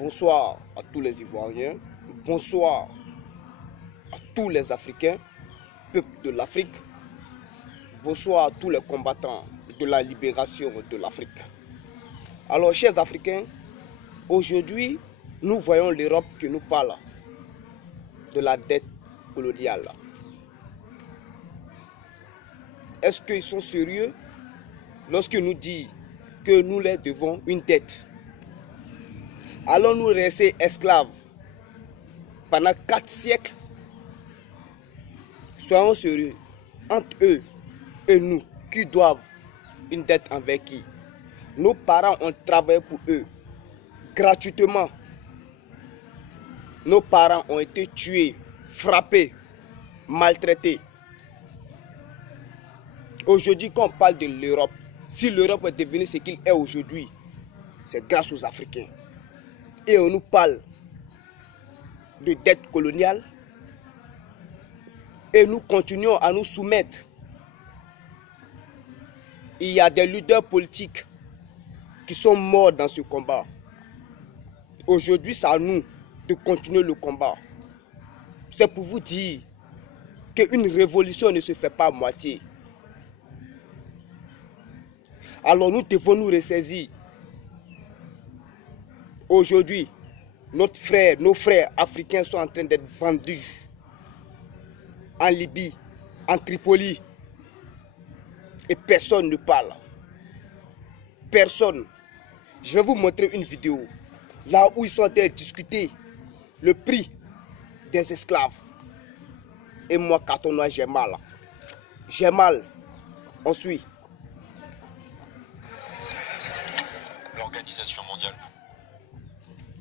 Bonsoir à tous les Ivoiriens, bonsoir à tous les Africains, peuple de l'Afrique, bonsoir à tous les combattants de la libération de l'Afrique. Alors, chers Africains, aujourd'hui, nous voyons l'Europe qui nous parle de la dette coloniale. Est-ce qu'ils sont sérieux lorsqu'ils nous disent que nous leur devons une dette? Allons-nous rester esclaves pendant 4 siècles? Soyons sérieux. Entre eux et nous, qui doivent une dette envers qui? Nos parents ont travaillé pour eux gratuitement. Nos parents ont été tués, frappés, maltraités. Aujourd'hui, quand on parle de l'Europe, si l'Europe est devenue ce qu'il est aujourd'hui, c'est grâce aux Africains. Et on nous parle de dette coloniale et nous continuons à nous soumettre. Il y a des leaders politiques qui sont morts dans ce combat. Aujourd'hui, c'est à nous de continuer le combat. C'est pour vous dire qu'une révolution ne se fait pas à moitié. Alors nous devons nous ressaisir. Aujourd'hui, nos frères africains sont en train d'être vendus en Libye, en Tripoli. Et personne ne parle. Personne. Je vais vous montrer une vidéo. Là où ils sont en train de discuter le prix des esclaves. Et moi, Katonois, j'ai mal. J'ai mal. On suit. L'Organisation mondiale.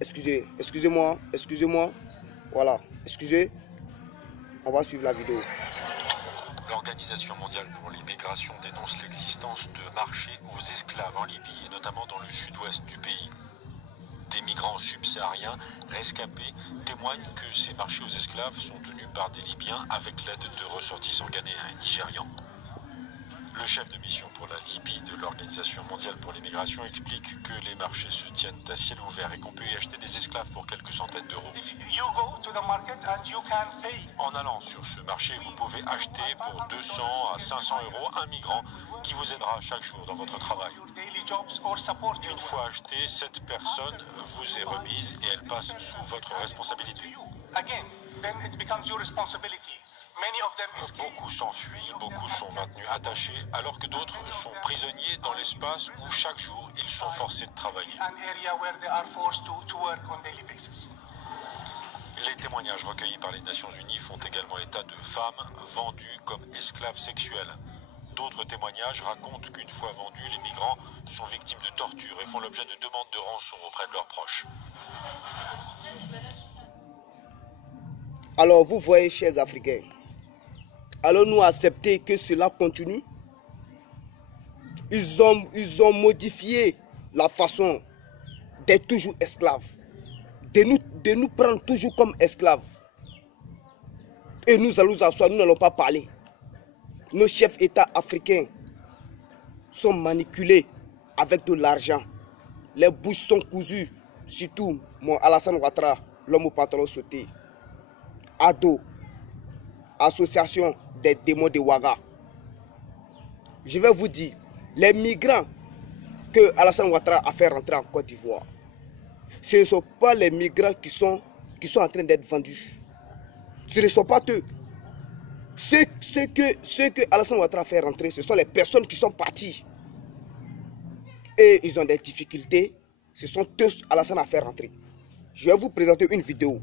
Excusez-moi. Voilà, excusez. On va suivre la vidéo. L'Organisation mondiale pour l'immigration dénonce l'existence de marchés aux esclaves en Libye et notamment dans le sud-ouest du pays. Des migrants subsahariens rescapés témoignent que ces marchés aux esclaves sont tenus par des Libyens avec l'aide de ressortissants ghanéens et nigérians. Le chef de mission pour la Libye de l'Organisation mondiale pour l'immigration explique que les marchés se tiennent à ciel ouvert et qu'on peut y acheter des esclaves pour quelques centaines d'euros. En allant sur ce marché, vous pouvez acheter pour 200 à 500 euros un migrant qui vous aidera chaque jour dans votre travail. Une fois acheté, cette personne vous est remise et elle passe sous votre responsabilité. Beaucoup s'enfuient, beaucoup sont maintenus attachés, alors que d'autres sont prisonniers dans l'espace où chaque jour ils sont forcés de travailler. Les témoignages recueillis par les Nations Unies font également état de femmes vendues comme esclaves sexuelles. D'autres témoignages racontent qu'une fois vendus, les migrants sont victimes de tortures et font l'objet de demandes de rançon auprès de leurs proches. Alors vous voyez, chers Africains, allons-nous accepter que cela continue? Ils ont modifié la façon d'être toujours esclaves, de nous prendre toujours comme esclaves. Et nous allons nous asseoir, nous n'allons pas parler. Nos chefs d'État africains sont manipulés avec de l'argent. Les bouches sont cousues, surtout mon Alassane Ouattara, l'homme au pantalon sauté. ADO, Association des démons de Ouaga. Je vais vous dire, les migrants que Alassane Ouattara a fait rentrer en Côte d'Ivoire, ce ne sont pas les migrants qui sont en train d'être vendus. Ce ne sont pas eux. Ceux que Alassane Ouattara a fait rentrer, ce sont les personnes qui sont parties. Et ils ont des difficultés. Ce sont eux qu'Alassane a fait rentrer. Je vais vous présenter une vidéo.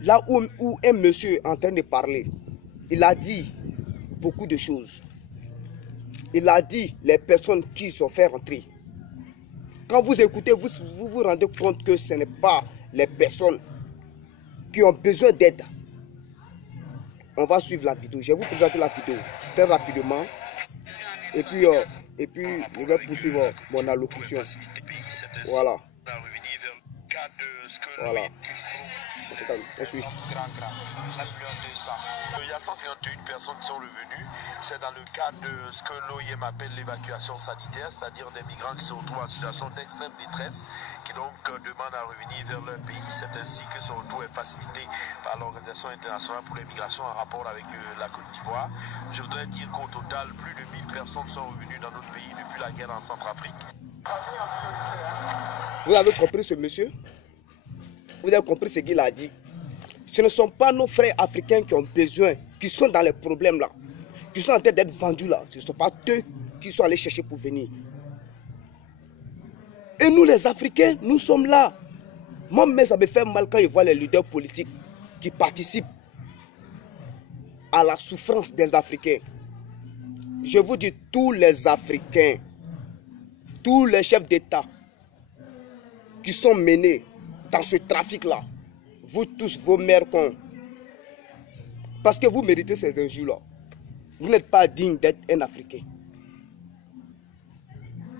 Là où un monsieur est en train de parler, il a dit beaucoup de choses. Il a dit les personnes qui sont fait rentrer. Quand vous écoutez, vous vous rendez compte que ce n'est pas les personnes qui ont besoin d'aide. On va suivre la vidéo. Je vais vous présenter la vidéo très rapidement. Et puis je vais poursuivre mon allocution. Voilà. Voilà. On suit. Il y a 151 personnes qui sont revenues. C'est dans le cadre de ce que l'OIM appelle l'évacuation sanitaire, c'est-à-dire des migrants qui se retrouvent en situation d'extrême détresse, qui donc demandent à revenir vers leur pays. C'est ainsi que ce retour est facilité par l'Organisation internationale pour les migrations en rapport avec la Côte d'Ivoire. Je voudrais dire qu'au total, plus de 1000 personnes sont revenues dans notre pays depuis la guerre en Centrafrique. Vous avez compris ce monsieur? Vous avez compris ce qu'il a dit? Ce ne sont pas nos frères africains qui ont besoin, qui sont dans les problèmes là, qui sont en train d'être vendus là. Ce ne sont pas eux qui sont allés chercher pour venir. Et nous les Africains, nous sommes là. Moi-même, ça me fait mal quand je vois les leaders politiques qui participent à la souffrance des Africains. Je vous dis, tous les Africains, tous les chefs d'État qui sont menés dans ce trafic-là, vous tous, vos mères cons, parce que vous méritez ces injures-là. Vous n'êtes pas digne d'être un Africain.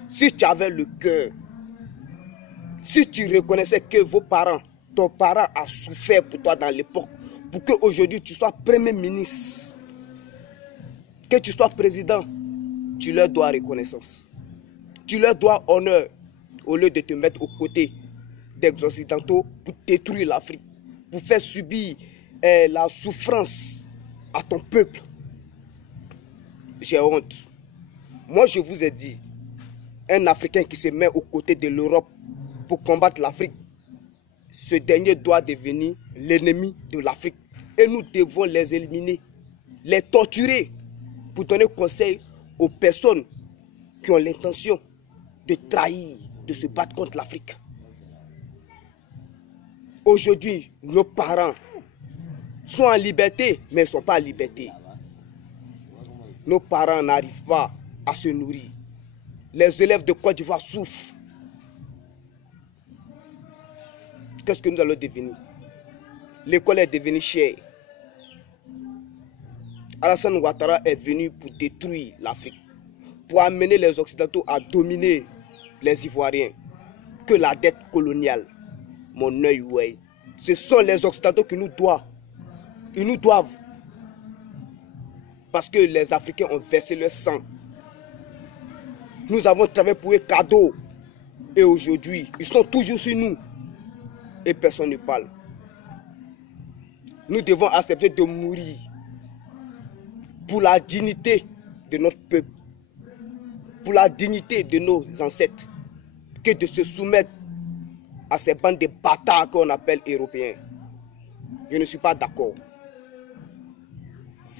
Si tu avais le cœur, si tu reconnaissais que vos parents, ton parent a souffert pour toi dans l'époque, pour qu'aujourd'hui tu sois Premier ministre, que tu sois président, tu leur dois reconnaissance. Tu leur dois honneur au lieu de te mettre aux côtés des Occidentaux pour détruire l'Afrique, pour faire subir la souffrance à ton peuple. J'ai honte. Moi, je vous ai dit, un Africain qui se met aux côtés de l'Europe pour combattre l'Afrique, ce dernier doit devenir l'ennemi de l'Afrique. Et nous devons les éliminer, les torturer pour donner conseil aux personnes qui ont l'intention de trahir, de se battre contre l'Afrique. Aujourd'hui, nos parents sont en liberté, mais ils ne sont pas en liberté. Nos parents n'arrivent pas à se nourrir. Les élèves de Côte d'Ivoire souffrent. Qu'est-ce que nous allons devenir? L'école est devenue chère. Alassane Ouattara est venu pour détruire l'Afrique, pour amener les Occidentaux à dominer les Ivoiriens. Que la dette coloniale, mon œil, ouais. Ce sont les Occidentaux qui nous doivent. Ils nous doivent. Parce que les Africains ont versé leur sang. Nous avons travaillé pour eux cadeau. Et aujourd'hui, ils sont toujours sur nous. Et personne ne parle. Nous devons accepter de mourir pour la dignité de notre peuple, pour la dignité de nos ancêtres, que de se soumettre à ces bandes de bâtards qu'on appelle européens. Je ne suis pas d'accord.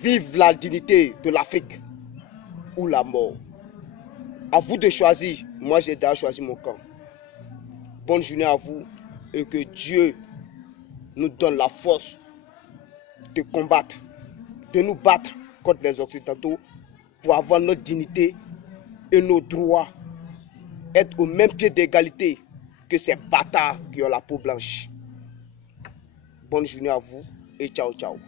Vive la dignité de l'Afrique ou la mort. À vous de choisir. Moi, j'ai déjà choisi mon camp. Bonne journée à vous et que Dieu nous donne la force de combattre, de nous battre contre les Occidentaux pour avoir notre dignité et nos droits, être au même pied d'égalité que ces bâtards qui ont la peau blanche. Bonne journée à vous et ciao ciao.